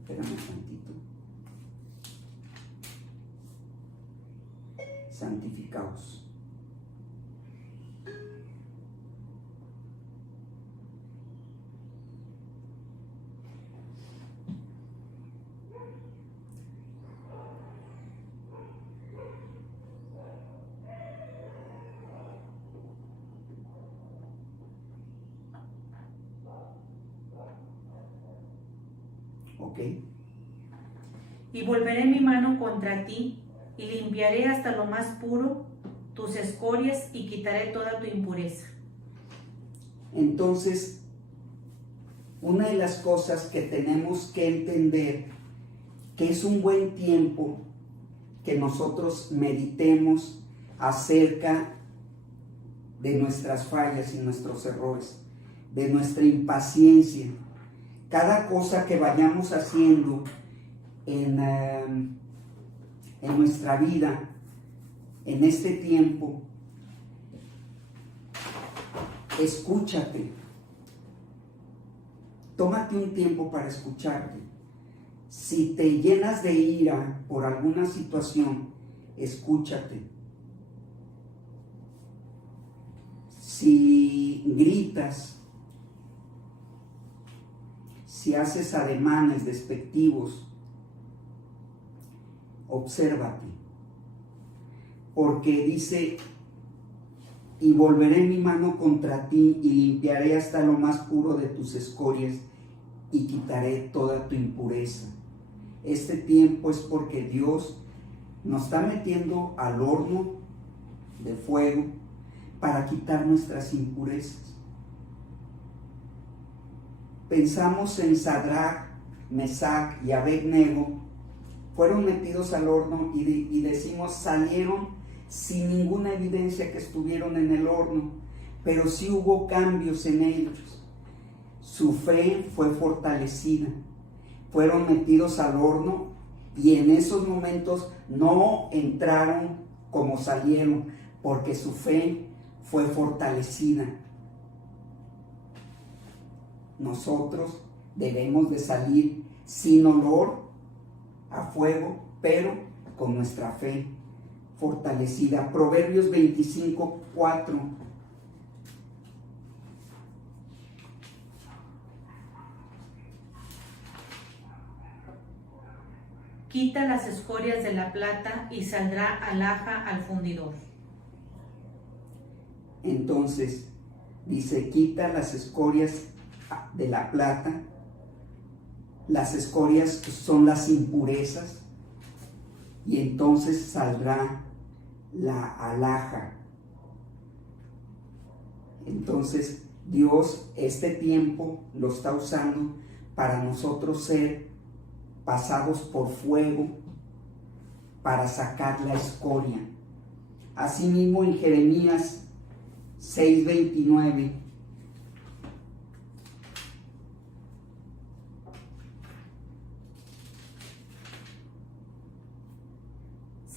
Espérame un tantito. Santificaos. ¿Ok? Y volveré mi mano contra ti, y limpiaré hasta lo más puro tus escorias, y quitaré toda tu impureza. Entonces, una de las cosas que tenemos que entender, que es un buen tiempo que nosotros meditemos acerca de nuestras fallas y nuestros errores, de nuestra impaciencia. Cada cosa que vayamos haciendo en nuestra vida, en este tiempo, escúchate. Tómate un tiempo para escucharte. Si te llenas de ira por alguna situación, escúchate. Si gritas, si haces ademanes despectivos, obsérvate, porque dice: y volveré mi mano contra ti y limpiaré hasta lo más puro de tus escorias y quitaré toda tu impureza. Este tiempo es porque Dios nos está metiendo al horno de fuego para quitar nuestras impurezas. Pensamos en Sadrach, Mesach y Abednego. Fueron metidos al horno y decimos salieron sin ninguna evidencia que estuvieron en el horno, pero sí hubo cambios en ellos. Su fe fue fortalecida. Fueron metidos al horno y en esos momentos no entraron como salieron, porque su fe fue fortalecida. Nosotros debemos de salir sin olor a fuego, pero con nuestra fe fortalecida. Proverbios 25:4. Quita las escorias de la plata y saldrá alhaja al fundidor. Entonces, dice, quita las escorias de la plata. Las escorias son las impurezas, y entonces saldrá la alhaja. Entonces Dios este tiempo lo está usando para nosotros ser pasados por fuego para sacar la escoria. Asimismo en Jeremías 6:29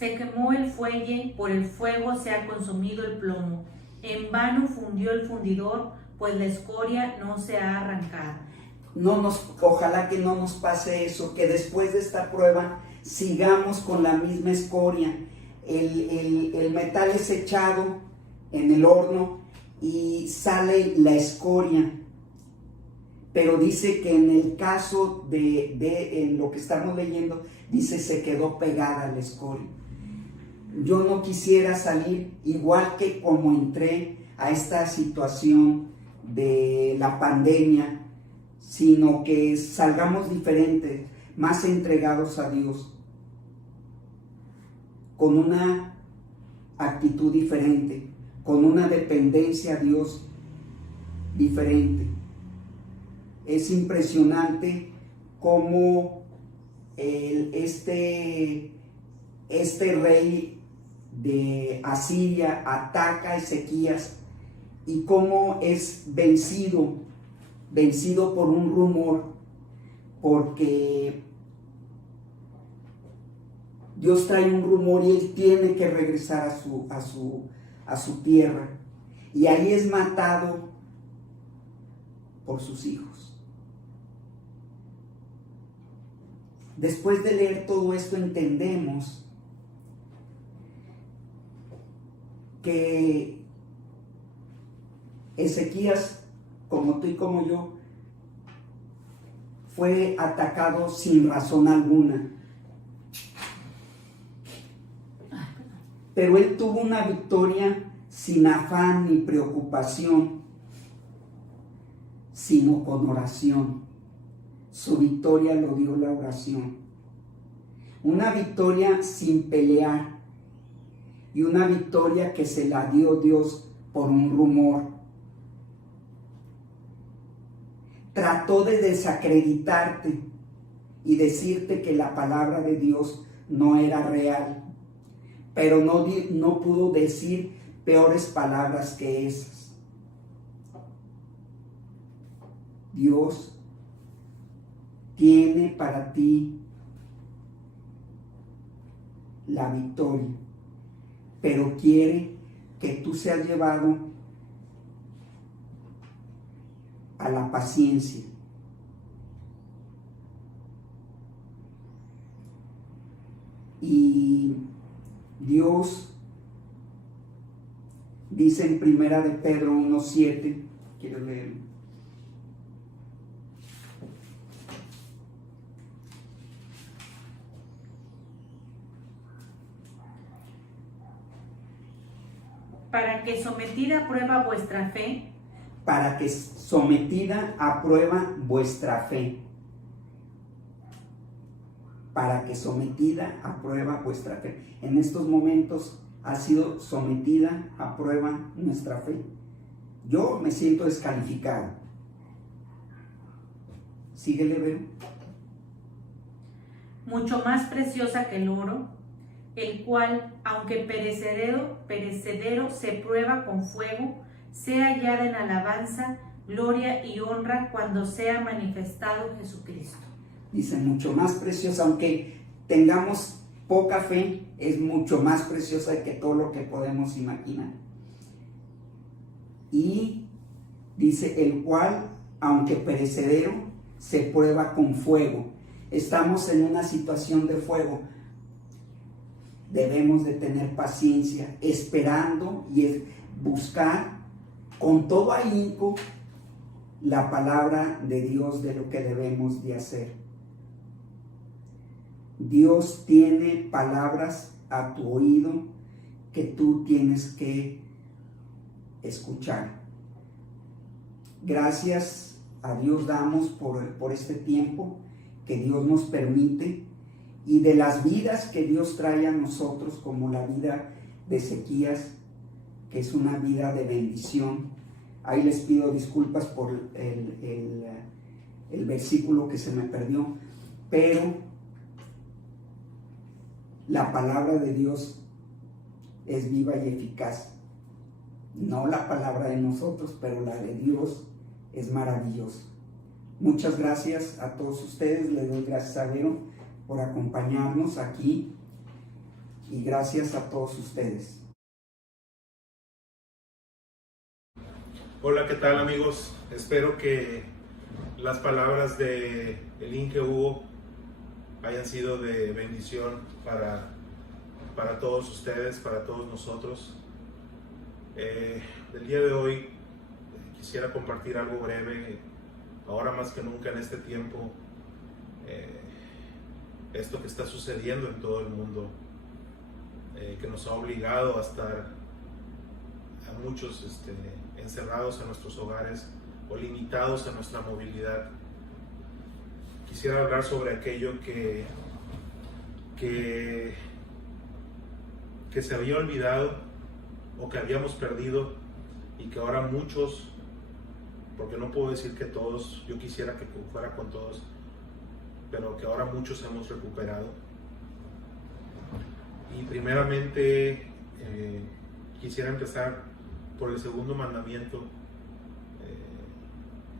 Se quemó el fuelle, por el fuego se ha consumido el plomo. En vano fundió el fundidor, pues la escoria no se ha arrancado. Ojalá que no nos pase eso, que después de esta prueba sigamos con la misma escoria. El metal es echado en el horno y sale la escoria. Pero dice que en el caso en lo que estamos leyendo, dice se quedó pegada la escoria. Yo no quisiera salir igual que como entré a esta situación de la pandemia, sino que salgamos diferentes, más entregados a Dios, con una actitud diferente, con una dependencia a Dios diferente. Es impresionante cómo este rey de Asiria ataca a Ezequías y cómo es vencido por un rumor, porque Dios trae un rumor y él tiene que regresar a su tierra, y ahí es matado por sus hijos. Después de leer todo esto entendemos que Ezequías, como tú y como yo, fue atacado sin razón alguna. Pero él tuvo una victoria sin afán ni preocupación, sino con oración. Su victoria lo dio la oración. Una victoria sin pelear, y una victoria que se la dio Dios por un rumor. Trató de desacreditarte y decirte que la palabra de Dios no era real, pero no pudo decir peores palabras que esas. Dios tiene para ti la victoria, pero quiere que tú seas llevado a la paciencia. Y Dios dice en Primera de Pedro 1:7, quiero leerlo. Para que sometida a prueba vuestra fe. Para que sometida a prueba vuestra fe. Para que sometida a prueba vuestra fe. En estos momentos ha sido sometida a prueba nuestra fe. Yo me siento descalificado. Síguele, Vero. Mucho más preciosa que el oro, el cual, aunque perecedero se prueba con fuego, sea hallada en alabanza, gloria y honra cuando sea manifestado Jesucristo. Dice, mucho más preciosa, aunque tengamos poca fe, es mucho más preciosa que todo lo que podemos imaginar. Y dice, el cual, aunque perecedero, se prueba con fuego. Estamos en una situación de fuego. Debemos de tener paciencia, esperando y buscar con todo ahínco la palabra de Dios de lo que debemos de hacer. Dios tiene palabras a tu oído que tú tienes que escuchar. Gracias a Dios damos por este tiempo que Dios nos permite, y de las vidas que Dios trae a nosotros, como la vida de Ezequías, que es una vida de bendición. Ahí les pido disculpas por el versículo que se me perdió, pero la palabra de Dios es viva y eficaz. No la palabra de nosotros, pero la de Dios es maravillosa. Muchas gracias a todos ustedes. Le doy gracias a Vero por acompañarnos aquí, y gracias a todos ustedes. Hola, ¿qué tal amigos? Espero que las palabras de el Inge Hugo hayan sido de bendición para todos ustedes, para todos nosotros. El día de hoy quisiera compartir algo breve, ahora más que nunca en este tiempo, esto que está sucediendo en todo el mundo, que nos ha obligado a estar a muchos encerrados en nuestros hogares o limitados en nuestra movilidad. Quisiera hablar sobre aquello que se había olvidado o que habíamos perdido y que ahora muchos, porque no puedo decir que todos, yo quisiera que fuera con todos, pero que ahora muchos hemos recuperado. Y primeramente quisiera empezar por el segundo mandamiento,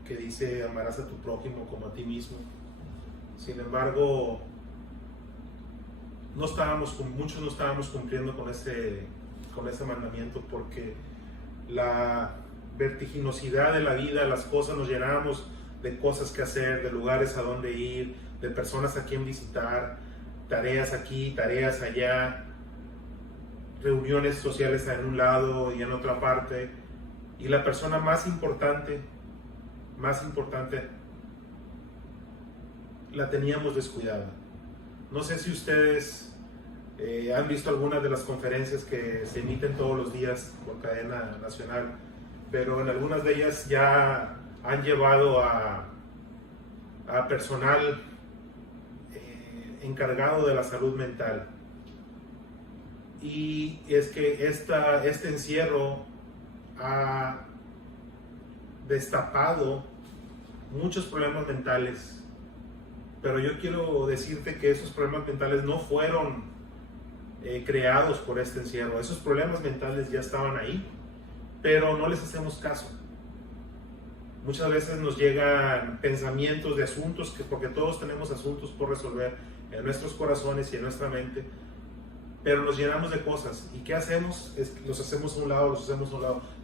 que dice: amarás a tu prójimo como a ti mismo. Sin embargo, muchos no estábamos cumpliendo con ese mandamiento, porque la vertiginosidad de la vida, las cosas, nos llenábamos de cosas que hacer, de lugares a donde ir, de personas a quien visitar, tareas aquí, tareas allá, reuniones sociales en un lado y en otra parte, y la persona más importante la teníamos descuidada. No sé si ustedes han visto algunas de las conferencias que se emiten todos los días por cadena nacional, pero en algunas de ellas ya han llevado a personal encargado de la salud mental. Y es que este encierro ha destapado muchos problemas mentales, pero yo quiero decirte que esos problemas mentales no fueron creados por este encierro. Esos problemas mentales ya estaban ahí, pero no les hacemos caso. Muchas veces nos llegan pensamientos de asuntos, porque todos tenemos asuntos por resolver en nuestros corazones y en nuestra mente, pero nos llenamos de cosas. ¿Y qué hacemos? Los hacemos a un lado,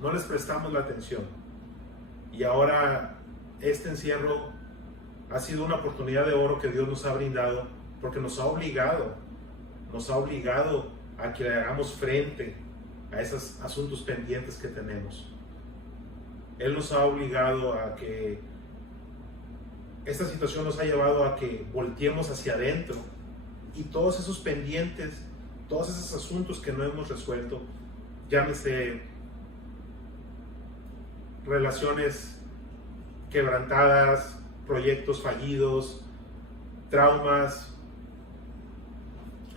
no les prestamos la atención. Y ahora este encierro ha sido una oportunidad de oro que Dios nos ha brindado, porque nos ha obligado a que le hagamos frente a esos asuntos pendientes que tenemos. Él nos ha obligado a que esta situación nos ha llevado a que volteemos hacia adentro, y todos esos pendientes, todos esos asuntos que no hemos resuelto, llámese relaciones quebrantadas, proyectos fallidos, traumas,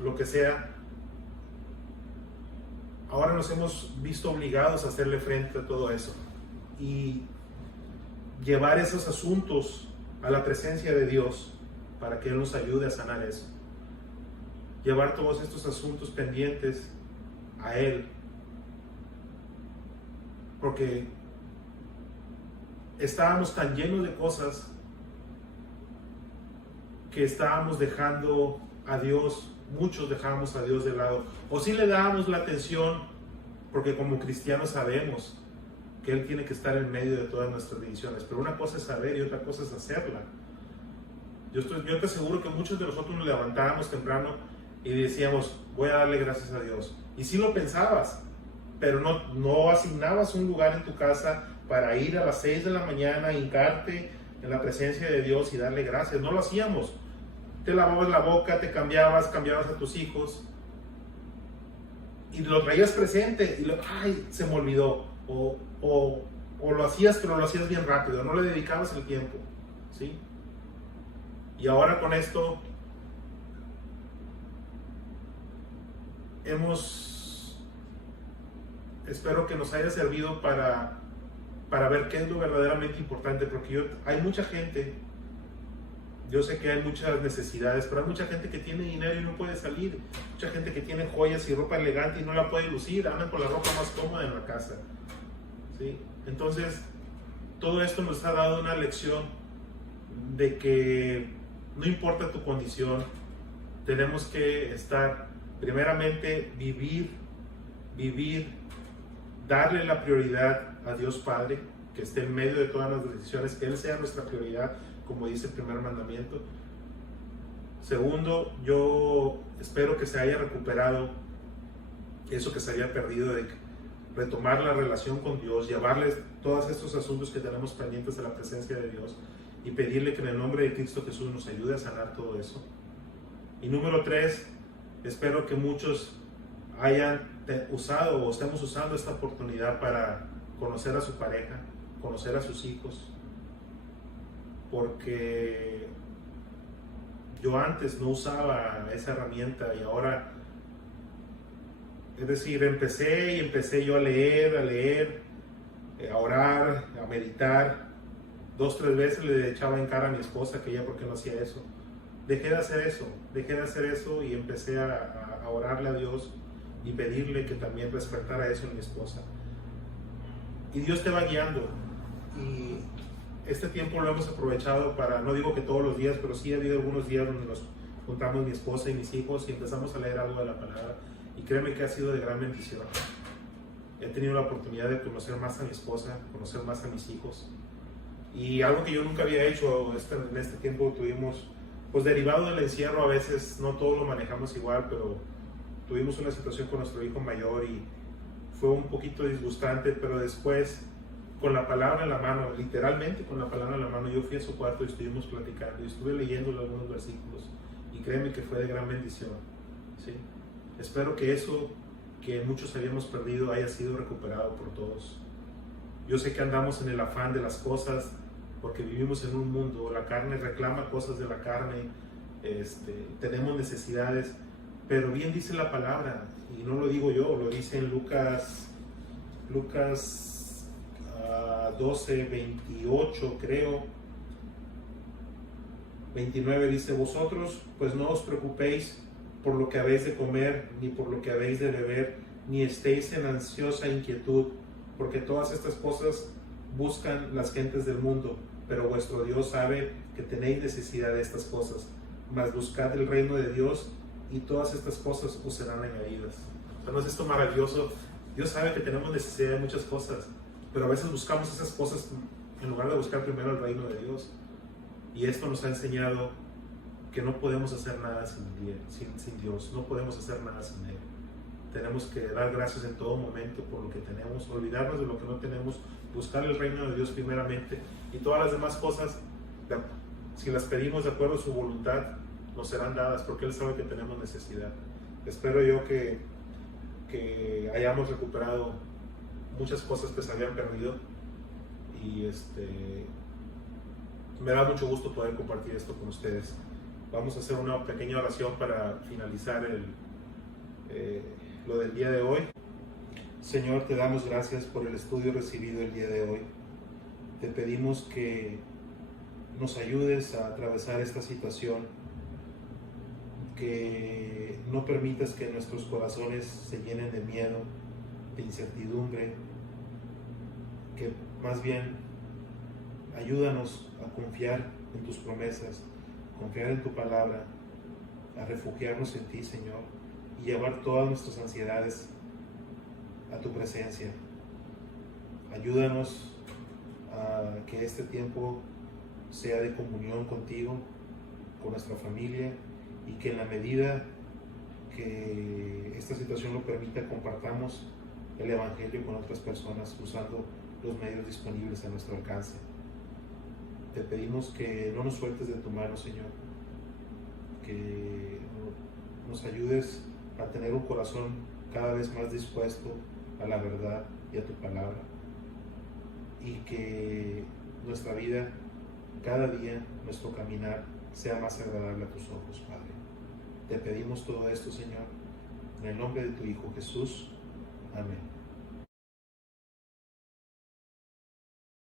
lo que sea, ahora nos hemos visto obligados a hacerle frente a todo eso y llevar esos asuntos a la presencia de Dios para que Él nos ayude a sanar eso. Llevar todos estos asuntos pendientes a Él, porque estábamos tan llenos de cosas que estábamos dejando a Dios, muchos dejábamos a Dios de lado, o sí le dábamos la atención, porque como cristianos sabemos que Él tiene que estar en medio de todas nuestras decisiones, pero una cosa es saber y otra cosa es hacerla. Yo te aseguro que muchos de nosotros nos levantábamos temprano y decíamos: voy a darle gracias a Dios. Y sí lo pensabas, pero no asignabas un lugar en tu casa para ir a las 6 de la mañana, hincarte en la presencia de Dios y darle gracias. No lo hacíamos. Te lavabas la boca, te cambiabas a tus hijos y lo traías presente y ay, se me olvidó. O lo hacías, pero lo hacías bien rápido, no le dedicabas el tiempo, ¿sí? Y ahora con esto espero que nos haya servido para ver qué es lo verdaderamente importante, porque hay mucha gente, yo sé que hay muchas necesidades, pero hay mucha gente que tiene dinero y no puede salir, mucha gente que tiene joyas y ropa elegante y no la puede lucir, andan con la ropa más cómoda en la casa, ¿sí? Entonces, todo esto nos ha dado una lección de que no importa tu condición, tenemos que estar, primeramente, vivir, darle la prioridad a Dios Padre, que que esté en medio de todas las decisiones, que Él sea nuestra prioridad, como dice el primer mandamiento. Segundo, yo espero que se haya recuperado eso que se había perdido, de retomar la relación con Dios, llevarles todos estos asuntos que tenemos pendientes de la presencia de Dios y pedirle que en el nombre de Cristo Jesús nos ayude a sanar todo eso. Y número 3, espero que muchos hayan usado o estemos usando esta oportunidad para conocer a su pareja, conocer a sus hijos, porque yo antes no usaba esa herramienta y ahora, es decir, empecé yo a leer, a orar, a meditar. 2 o 3 veces le echaba en cara a mi esposa que ella por qué no hacía eso. Dejé de hacer eso y empecé a orarle a Dios y pedirle que también respetara eso en mi esposa. Y Dios te va guiando. Y este tiempo lo hemos aprovechado para, no digo que todos los días, pero sí ha habido algunos días donde nos juntamos mi esposa y mis hijos y empezamos a leer algo de la palabra. Y créeme que ha sido de gran bendición. He tenido la oportunidad de conocer más a mi esposa, conocer más a mis hijos. Y algo que yo nunca había hecho en este tiempo tuvimos, pues derivado del encierro, a veces no todo lo manejamos igual, pero tuvimos una situación con nuestro hijo mayor y fue un poquito disgustante, pero después, con la palabra en la mano, literalmente con la palabra en la mano, yo fui a su cuarto y estuvimos platicando y estuve leyéndole algunos versículos y créeme que fue de gran bendición, ¿sí? Espero que eso que muchos habíamos perdido haya sido recuperado por todos. Yo sé que andamos en el afán de las cosas porque vivimos en un mundo, la carne reclama cosas de la carne, tenemos necesidades, pero bien dice la palabra, y no lo digo yo, lo dice en Lucas 12, 28 creo, 29 dice: vosotros pues no os preocupéis por lo que habéis de comer, ni por lo que habéis de beber, ni estéis en ansiosa inquietud, porque todas estas cosas buscan las gentes del mundo, pero vuestro Dios sabe que tenéis necesidad de estas cosas. Mas buscad el reino de Dios y todas estas cosas os serán añadidas. O sea, ¿no es esto maravilloso? Dios sabe que tenemos necesidad de muchas cosas, pero a veces buscamos esas cosas en lugar de buscar primero el reino de Dios. Y esto nos ha enseñado que no podemos hacer nada sin Dios, no podemos hacer nada sin Él. Tenemos que dar gracias en todo momento por lo que tenemos, olvidarnos de lo que no tenemos, buscar el reino de Dios primeramente, y todas las demás cosas, si las pedimos de acuerdo a su voluntad, nos serán dadas, porque Él sabe que tenemos necesidad. Espero yo que hayamos recuperado muchas cosas que se habían perdido, y me da mucho gusto poder compartir esto con ustedes. Vamos a hacer una pequeña oración para finalizar lo del día de hoy. Señor, te damos gracias por el estudio recibido el día de hoy. Te pedimos que nos ayudes a atravesar esta situación, que no permitas que nuestros corazones se llenen de miedo, de incertidumbre, que más bien ayúdanos a confiar en tus promesas, confiar en tu palabra, a refugiarnos en ti, Señor, y llevar todas nuestras ansiedades a tu presencia. Ayúdanos a que este tiempo sea de comunión contigo, con nuestra familia, y que en la medida que esta situación lo permita, compartamos el Evangelio con otras personas usando los medios disponibles a nuestro alcance. Te pedimos que no nos sueltes de tu mano, Señor, que nos ayudes a tener un corazón cada vez más dispuesto a la verdad y a tu palabra, y que nuestra vida, cada día, nuestro caminar, sea más agradable a tus ojos, Padre. Te pedimos todo esto, Señor, en el nombre de tu Hijo Jesús. Amén.